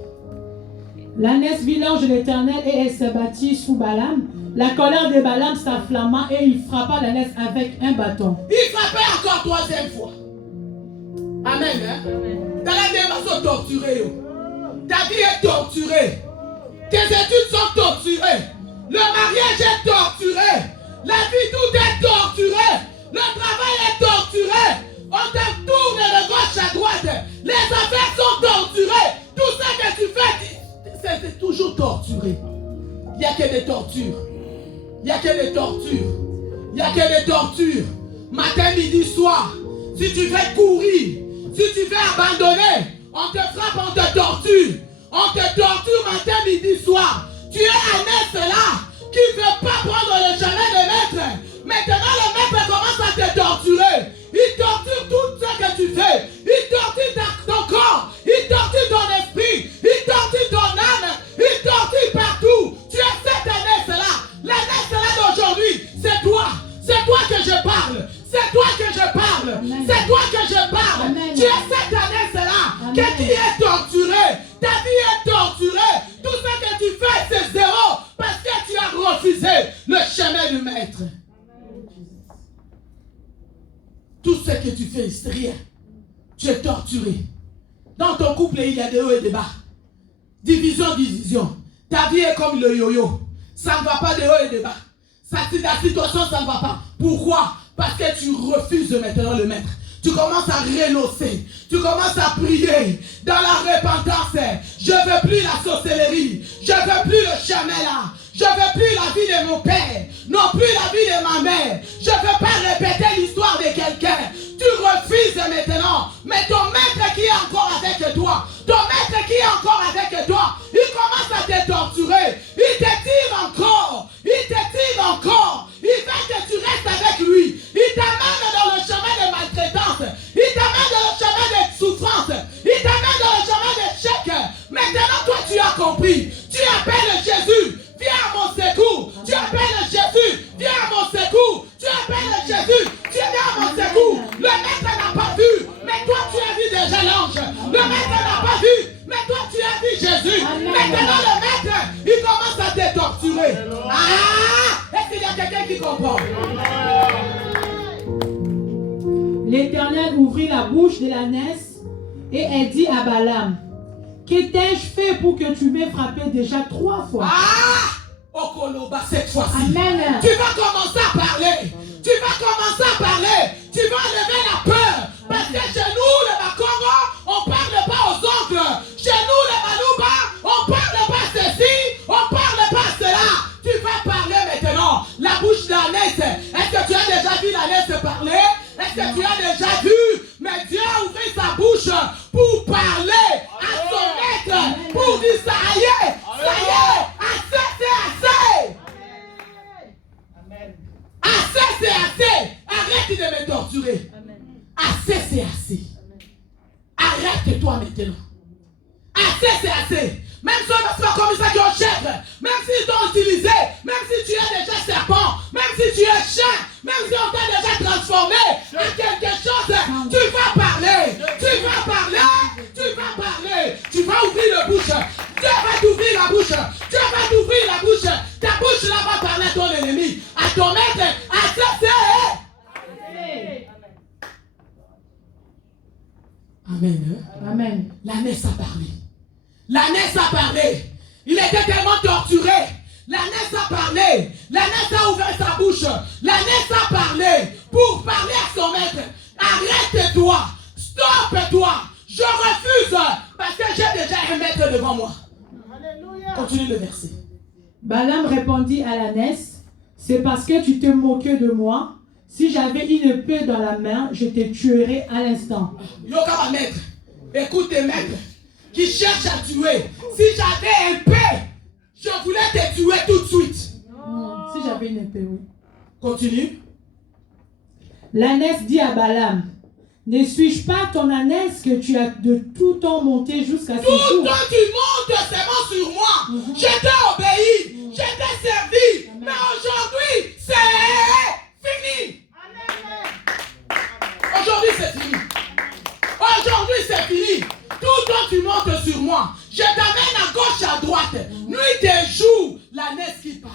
L'ânesse vit l'ange de l'Éternel et elle s'abattit sous Balaam. La colère de Balaam s'enflamma et il frappa l'ânesse avec un bâton. Il frappait encore troisième fois. Amen. Hein? Dans la démarche torturée. Ta vie est torturée. Tes études sont torturées. Le mariage est torturé. La vie, tout est torturé. Le travail est torturé. On te tourne de gauche à droite. Les affaires sont torturées. Tout ce que tu fais, c'est toujours torturé. Il n'y a que des tortures. Il n'y a que des tortures. Il n'y a que des tortures. Matin, midi, soir. Si tu veux courir, si tu veux abandonner, on te frappe, on te torture. On te torture matin, midi, soir. Tu es un être là qui ne veut pas prendre le chemin de maître. Maintenant, le maître commence à te torturer. Il torture tout ce que tu fais. Il torture ton corps. Il torture ton esprit. Il torture ton âme. Il torture partout. Tu es cette ânesse-là. L'ânesse-là d'aujourd'hui, c'est toi. C'est toi que je parle. C'est toi que je parle. C'est toi que je parle. Amen. Tu es cette ânesse-là qui est torturée. Ta vie est torturée. Tout ce que tu fais, c'est zéro. Parce que tu as refusé le chemin du maître. Tout ce que tu fais, c'est rien. Tu es torturé. Dans ton couple, il y a des hauts et des bas. Division, division. Ta vie est comme le yo-yo. Ça ne va pas de haut et de bas. La situation, ça ne va pas. Pourquoi? Parce que tu refuses maintenant le maître. Tu commences à renoncer. Tu commences à prier dans la repentance. Je ne veux plus la sorcellerie. Je ne veux plus le chemin là. Je ne veux plus la vie de mon père. Non plus la vie de ma mère. Je ne veux pas répéter l'histoire de quelqu'un. Tu refuses maintenant. Mais ton maître qui est encore avec toi. Ton maître qui est encore avec toi. Il commence à te torturer. Il te tire encore. Il te tire encore. Il veut que tu restes avec lui. Il t'amène dans le chemin de maltraitance. Il t'amène dans le chemin de souffrance. Il t'amène dans le chemin d'échec. Maintenant, toi, tu as compris. Tu appelles Jésus. Viens à mon secours. Tu appelles Jésus. Viens à mon secours. Tu appelles Jésus. Tu viens à mon secours. Le maître n'a pas vu. Mais toi, tu as vu déjà l'ange. Le maître n'a pas vu. Mais toi, tu as vu Jésus. Maintenant, le maître, il commence à te torturer. Ah! Est-ce qu'il y a quelqu'un qui comprend? L'Éternel ouvrit la bouche de l'ânesse et elle dit à Balaam, que t'ai-je fait pour que tu m'aies frappé déjà 3 fois? Ah! Okoloba, cette fois-ci. Amen. Tu vas commencer à parler. Tu vas commencer à parler. Tu vas enlever la peur. Parce que chez nous, le Bakongo, on ne parle pas aux oncles. Chez nous, le Malouba, on ne parle pas ceci. On ne parle pas cela. Tu vas parler maintenant. La bouche d'ânesse. Est-ce que tu as déjà vu l'ânesse parler? Est-ce que tu as déjà vu? Mais Dieu a ouvert sa bouche pour parler à son maître. Pour dire ça y est. Ça y est. Assez, c'est assez. Assez, c'est assez. Arrête de me torturer. Assez, c'est assez. Arrête-toi maintenant. Assez, c'est assez. Même si on ne pas comme ça qui ont chef, même s'ils t'ont utilisé, même si tu es déjà serpent, même si tu es chien, même si on t'a déjà transformé en quelque chose, tu vas parler. Tu vas parler. Tu vas parler. Tu vas ouvrir la bouche. Dieu va t'ouvrir la bouche. Dieu va t'ouvrir la bouche. Ta bouche là va parler à ton ennemi, à ton maître, à ta sœur. Amen. Amen. L'ânesse a parlé. L'ânesse a parlé. Il était tellement torturé. L'ânesse a parlé. L'ânesse a ouvert sa bouche. L'ânesse a parlé pour parler à son maître. Arrête-toi. Stoppe-toi. Je refuse parce que j'ai déjà un maître devant moi. Alléluia. Continue le verset. Balaam répondit à l'ânesse, c'est parce que tu te moquais de moi. Si j'avais une épée dans la main, je te tuerais à l'instant. Yoka maître. Écoute tes maîtres qui cherchent à tuer. Si j'avais un épée, je voulais te tuer tout de suite. Si j'avais une épée, oui. Continue. L'ânesse dit à Balaam, ne suis-je pas ton ânesse que tu as de tout temps monté jusqu'à ce jour? Tout le temps tu montes seulement sur moi. Je t'ai obéi. Je t'ai servi. Mais aujourd'hui, c'est fini. Aujourd'hui, c'est fini. Aujourd'hui, c'est fini. Tout le temps tu montes sur moi. Je t'amène à gauche, à droite. Nuit et jour, l'ânesse qui parle.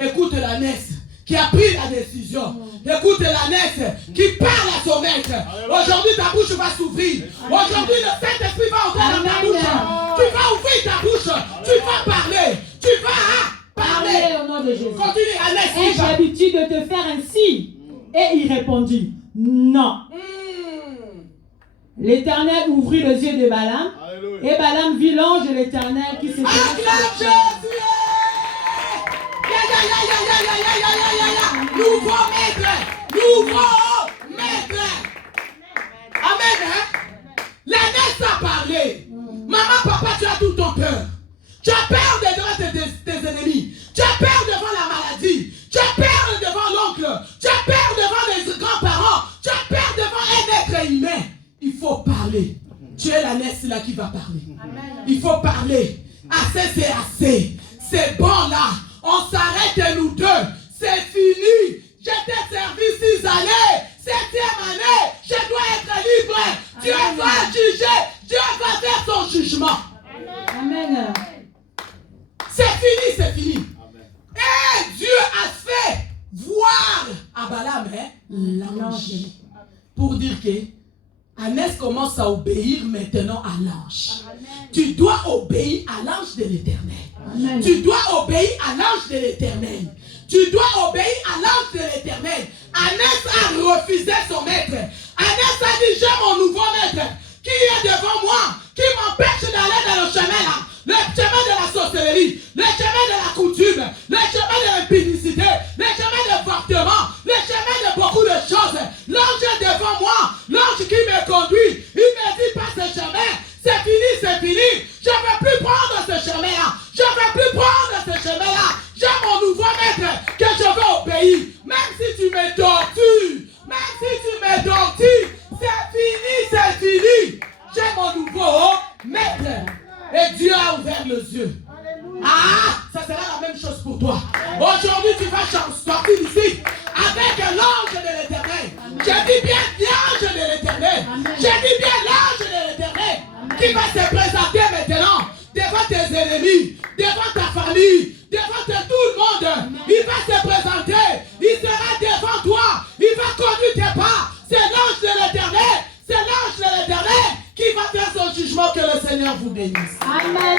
Écoute l'ânesse qui a pris la décision. Écoute l'ânesse qui parle à son maître. Aujourd'hui, ta bouche va s'ouvrir. Aujourd'hui, le Saint-Esprit va ouvrir ta bouche. Tu vas ouvrir ta bouche. Tu vas parler. Tu vas parler. Au nom de Jésus. Continue, ânesse. Ai-je l'habitude de te faire ainsi? Et il répondit, non. L'Éternel ouvrit les yeux de Balaam. Et Balaam vit l'ange de l'Éternel qui s'était... Acclame Jésus! Nouveau maître! Nouveau maître! Amen, hein? L'ânesse a parlé. Maman, papa, tu as tout ton peur. Tu as peur devant tes ennemis. Tu as peur devant la maladie. Tu as peur devant l'oncle. Tu as peur devant les grands-parents. Tu as peur devant un être humain. Il faut parler. Tu es l'ânesse là qui va parler. Amen. Il faut parler. Assez, c'est assez. C'est bon là. On s'arrête nous deux. C'est fini. Je t'ai servi 6 années. 7e année. Je dois être libre. Dieu va juger. Dieu va faire son jugement. Amen. C'est fini, c'est fini. Amen. Et Dieu a fait voir à Balaam l'ange. Pour dire que Anès commence à obéir maintenant à l'ange. Tu dois obéir à l'ange de l'Éternel. Tu dois obéir à l'ange de l'Éternel. Tu dois obéir à l'ange de l'Éternel. Anès a refusé son maître. Anès a dit, j'ai mon nouveau maître qui est devant moi, qui m'empêche d'aller dans le chemin là. Le chemin de la sorcellerie, le chemin de la coutume, le chemin de l'impudicité, le chemin de l'avortement, le chemin de beaucoup de choses. L'ange est devant moi, l'ange qui me conduit, il me dit pas ce chemin, c'est fini, c'est fini. Je ne veux plus prendre ce chemin-là, je ne veux plus prendre ce chemin-là. J'ai mon nouveau maître que je veux obéir, même si tu me tortures, même si tu me tortures, c'est fini. J'ai mon nouveau maître. Et Dieu a ouvert les yeux. Ah, ça sera la même chose pour toi. Aujourd'hui, tu vas sortir d'ici avec l'ange de l'Éternel. J'ai dit bien l'ange de l'Éternel. J'ai dit bien l'ange de l'Éternel qui va se présenter maintenant devant tes ennemis, devant ta famille, devant tout le monde. Il va se présenter. Il sera devant toi. Il va conduire tes pas. C'est l'ange de l'Éternel. C'est l'ange de l'Éternel qui va faire son jugement. Que le Seigneur vous bénisse. Amen,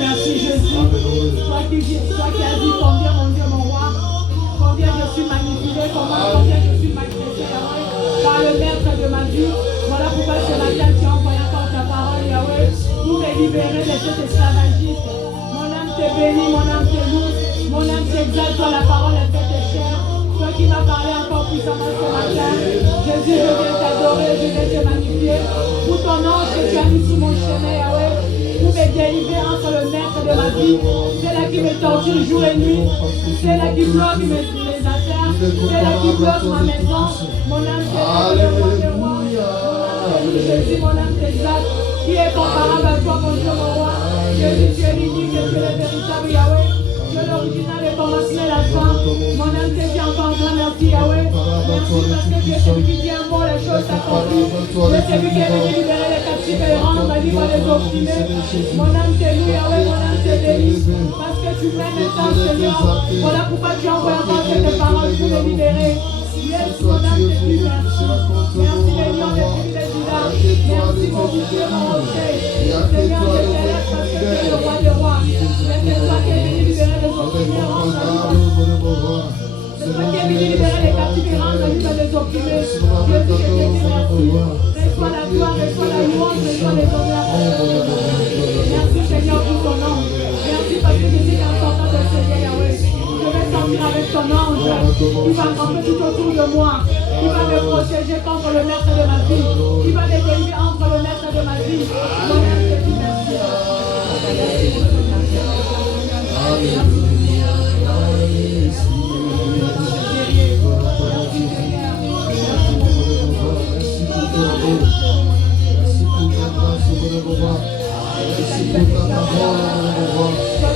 merci Jésus. Toi qui as dit combien mon Dieu, mon roi, combien je suis manipulé, combien je suis maltraité, Yahweh, par le maître de ma vie. Voilà pourquoi ce matin tu as envoyé encore ta parole, Yahweh, pour me libérer de cet esclavagisme. Mon âme te bénit, mon âme te loue, mon âme t'exalte, toi la parole est faite chère. Toi qui m'as parlé encore puissamment ce matin, Jésus, je viens t'adorer, je viens te magnifier. Pour ton ange que tu as mis sur mon chemin, Yahweh, pour me délivrer entre le maître de ma vie. C'est là qui me torture jour et nuit. C'est là qui bloque mes affaires. C'est là qui bloque ma maison. Mon âme t'exalte, mon roi. Jésus, mon âme t'exalte. Qui est comparable à toi, mon Dieu, mon roi? Jésus, tu es l'unique, tu es le véritable Yahweh. Tu es l'original, le commencement et la fin. Mon âme te dit encore grand merci, Yahweh. Merci parce que tu es celui qui dit un mot, les choses s'accomplissent. Tu es celui qui est venu libérer les captifs et rendre libre les opprimés. Mon âme te loue, Yahweh, mon âme te bénit. Parce que tu m'aimes et tant, Seigneur. Voilà pourquoi tu envoies encore cette parole pour les libérer. Yes, mon âme te dit merci. Merci, Seigneur, de privilèges là. Merci, mon Dieu, mon rocher. Seigneur, je t'élève parce que tu es le roi des rois. C'est toi qui es venu libérer les opprimés, rendre libre. C'est toi qui es venu libérer les captifs et rendre libre les opprimés. Jésus, je te dis merci. Reçois la gloire, reçois la louange, reçois les honneurs. Merci, Seigneur, pour ton nom. Merci parce que je sais qu'en sortant de ce Yahweh, je vais sortir avec ton ange. Il va camper tout autour de moi. Il va me protéger contre le maître de ma vie. Il va me délivrer entre le maître de ma vie. Seigneur, je te dis merci.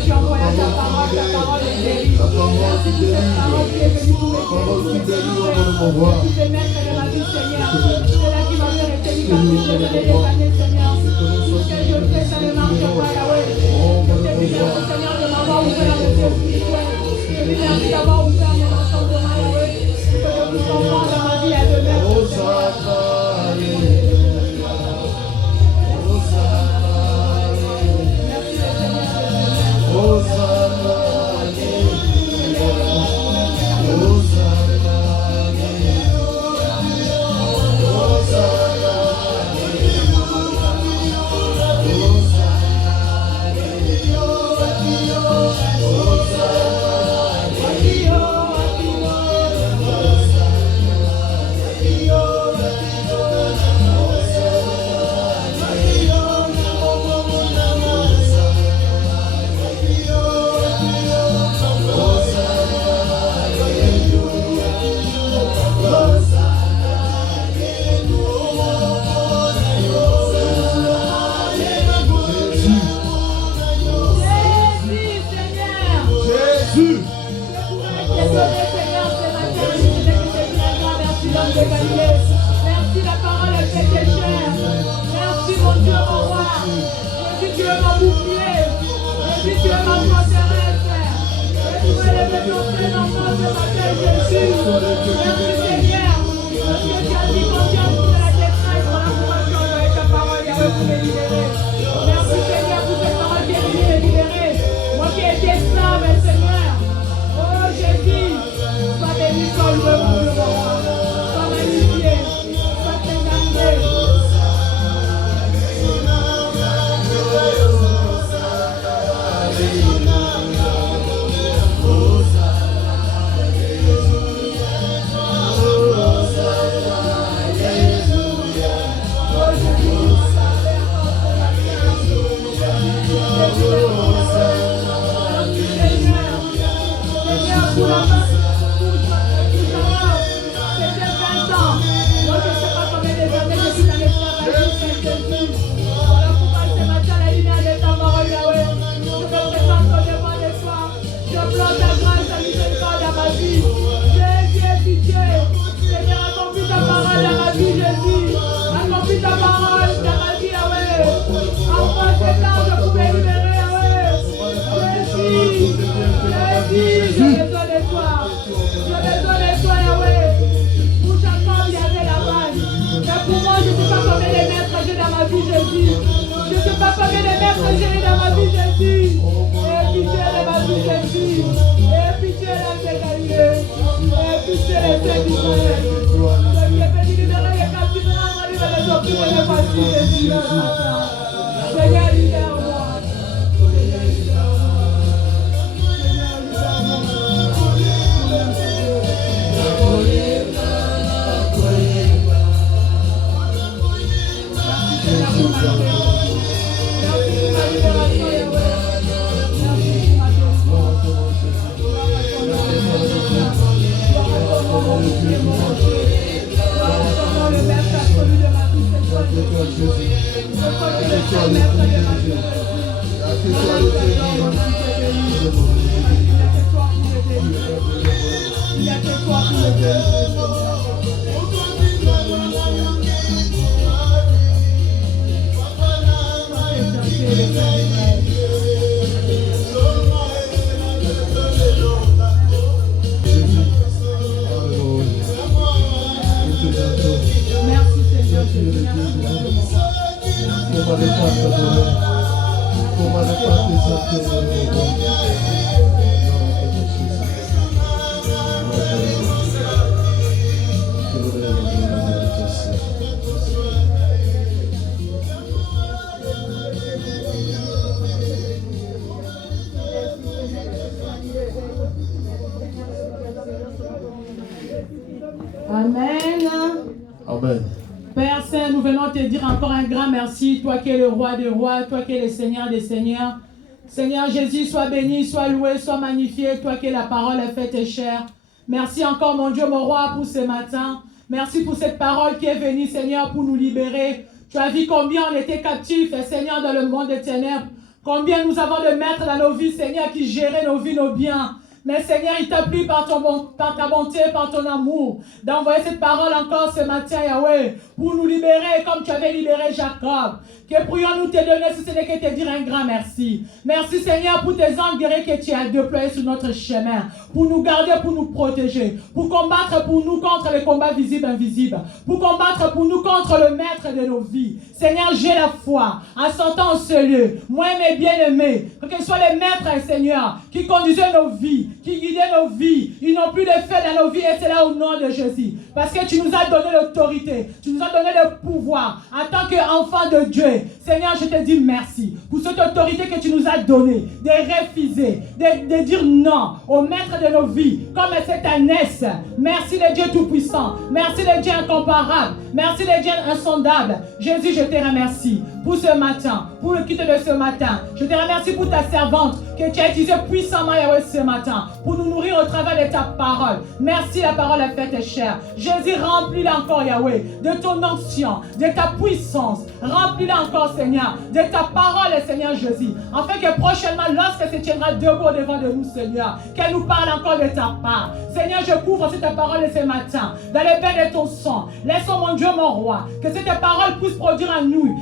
Tu envoies ta parole est guérie. Merci pour cette parole qui est venue pour me guérir. Tu te mettre de ma vie, Seigneur. C'est là qui m'a fait rester du quartier, je vais les dépanner, Seigneur. Tout ce que je fais, ça ne marche pas, Yahweh. Je te dis merci, Seigneur, de m'avoir ouvert le ciel spirituel. Je te dis merci d'avoir ouvert mon entendement, Yahweh. Que je puisse comprendre dans ma vie à demain. Merci, la parole est faite chère. Merci mon Dieu, mon roi. Je dis tu es mon bouclier. Je dis tu es ma forteresse. Je veux lever ton prénom dans ce matin, Jésus. Merci Seigneur. Parce que tu as dit quand tu as mis la détresse, voilà pourquoi tu as envoyé ta parole, Yahweh, pour me libérer. Merci Seigneur pour cette parole qui est venue me libérer. Moi qui étais esclave, Seigneur. Oh Jésus, sois béni, sois loué, mon Dieu, mon roi. Amen. te dire encore un grand merci, toi qui es le roi des rois, toi qui es le Seigneur des seigneurs. Seigneur Jésus, sois béni, sois loué, sois magnifié, toi qui es la parole faite et chère. Merci encore, mon Dieu, mon roi, pour ce matin. Merci pour cette parole qui est venue, Seigneur, pour nous libérer. Tu as vu combien on était captifs, Seigneur, dans le monde des ténèbres. Combien nous avons de maîtres dans nos vies, Seigneur, qui géraient nos vies, nos biens. Mais Seigneur, il t'a plu par ta bonté, par ton amour, d'envoyer cette parole encore ce matin, Yahweh, pour nous libérer comme tu avais libéré Jacob. Que pourrions-nous te donner si ce n'est que te dire un grand merci. Merci Seigneur pour tes anges guerriers que tu as déployés sur notre chemin, pour nous garder, pour nous protéger, pour combattre pour nous contre les combats visibles et invisibles, pour combattre pour nous contre le maître de nos vies. Seigneur, j'ai la foi, en sortant en ce lieu, moi mes bien-aimés, que ce soit les maîtres, Seigneur, qui conduisaient nos vies, qui guidaient nos vies, ils n'ont plus de fait dans nos vies et c'est là au nom de Jésus. Parce que tu nous as donné l'autorité, tu nous as donné le pouvoir en tant qu'enfant de Dieu. Seigneur, je te dis merci pour cette autorité que tu nous as donnée, de refuser, de dire non au maître de nos vies, comme cette ânesse. Merci le Dieu Tout-Puissant, merci le Dieu incomparable, merci le Dieu insondable. Jésus, je te remercie pour ce matin, pour le culte de ce matin. Je te remercie pour ta servante que tu as utilisée puissamment, Yahweh, ce matin, pour nous nourrir au travers de ta parole. Merci, la parole est faite chère. Jésus, remplis-la encore, Yahweh, de ton onction, de ta puissance. Remplis-la encore, Seigneur, de ta parole, Seigneur Jésus, afin que prochainement, lorsqu'elle se tiendra debout devant de nous, Seigneur, qu'elle nous parle encore de ta part. Seigneur, je couvre cette parole ce matin, dans le bain de ton sang. Laissons, mon Dieu, mon roi, que cette parole puisse produire en nous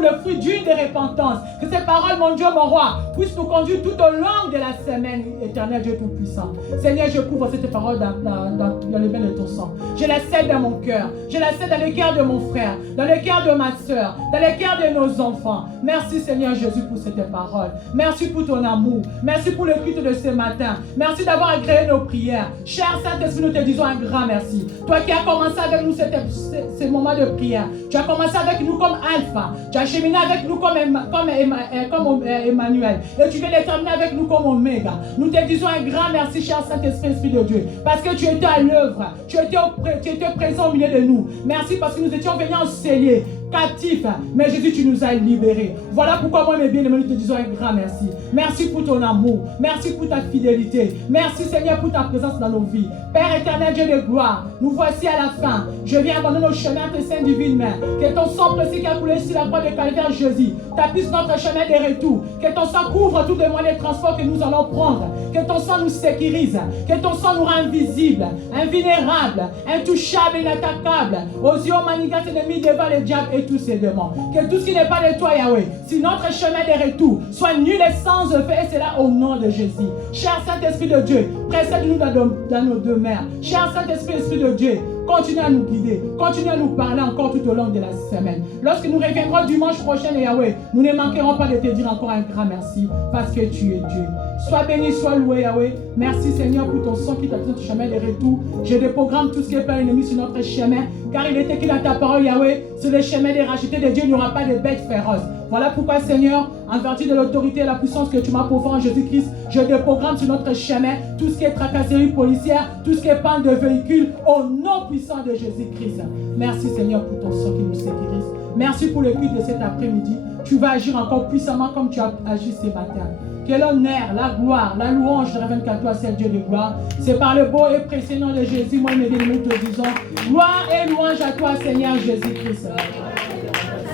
le fruit d'une de repentance. Que cette parole, mon Dieu, mon roi, puisse nous conduire tout au long de la semaine, éternel Dieu Tout-Puissant. Seigneur, je couvre cette parole dans le bain de ton sang. Je la scelle dans mon cœur. Je la scelle dans le cœur de mon frère, dans le cœur de ma soeur, dans le cœur de nos enfants. Merci, Seigneur Jésus, pour cette parole. Merci pour ton amour. Merci pour le culte de ce matin. Merci d'avoir agréé nos prières. Cher Saint-Esprit, nous te disons un grand merci. Toi qui as commencé avec nous ces moments de prière. Tu as commencé avec nous comme Alpha. Tu as cheminé avec nous comme Emmanuel. Et tu viens de terminer avec nous comme Oméga. Nous te disons un grand merci, cher Saint-Esprit, Esprit de Dieu. Parce que tu étais à l'œuvre. Tu étais présent au milieu de nous. Merci parce que nous étions venus enseigner, captifs. Mais Jésus, tu nous as libérés. Voilà pourquoi moi, mes bien-aimés, nous te disons un grand merci. Merci pour ton amour. Merci pour ta fidélité. Merci, Seigneur, pour ta présence dans nos vies. Père éternel, Dieu de gloire, nous voici à la fin. Je viens abandonner nos chemins, tes saintes divines mains. Que ton sang précieux qui a coulé sur la croix de Calvaire, Jésus, tapisse notre chemin de retour. Que ton sang couvre tous les moyens de transport que nous allons prendre. Que ton sang nous sécurise. Que ton sang nous rend invisibles, invulnérables, intouchables, inattaquables. Aux yeux manigantes ennemis devant le diable et tous ses démons. Que tout ce qui n'est pas de toi, Yahweh, si notre chemin de retour soit nul et sans effet, et c'est là au nom de Jésus. Cher Saint-Esprit de Dieu, précède-nous dans nos demeures. Cher Saint-Esprit, Esprit de Dieu, continue à nous guider, continue à nous parler encore tout au long de la semaine. Lorsque nous reviendrons dimanche prochain, Yahweh, nous ne manquerons pas de te dire encore un grand merci, parce que tu es Dieu. Sois béni, sois loué, Yahweh. Merci, Seigneur, pour ton sang qui t'a donné ton chemin de retour. Je déprogramme tout ce qui est pas ennemi sur notre chemin, car il est écrit dans ta parole, Yahweh, sur le chemin des rachetés de Dieu, il n'y aura pas de bêtes féroces. Voilà pourquoi, Seigneur, en vertu de l'autorité et la puissance que tu m'as pourvoie en Jésus-Christ, je déprogramme sur notre chemin tout ce qui est tracasserie policière, tout ce qui est panne de véhicules, au nom puissant de Jésus-Christ. Merci, Seigneur, pour ton sang qui nous sécurise. Merci pour le culte de cet après-midi. Tu vas agir encore puissamment comme tu as agi ce matin. Que l'honneur, la gloire, la louange ne reviennent qu'à toi, seul Dieu de gloire. C'est par le beau et précieux nom de Jésus, moi, mes bien-aimés, nous te disons gloire et louange à toi, Seigneur Jésus-Christ.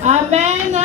Amen.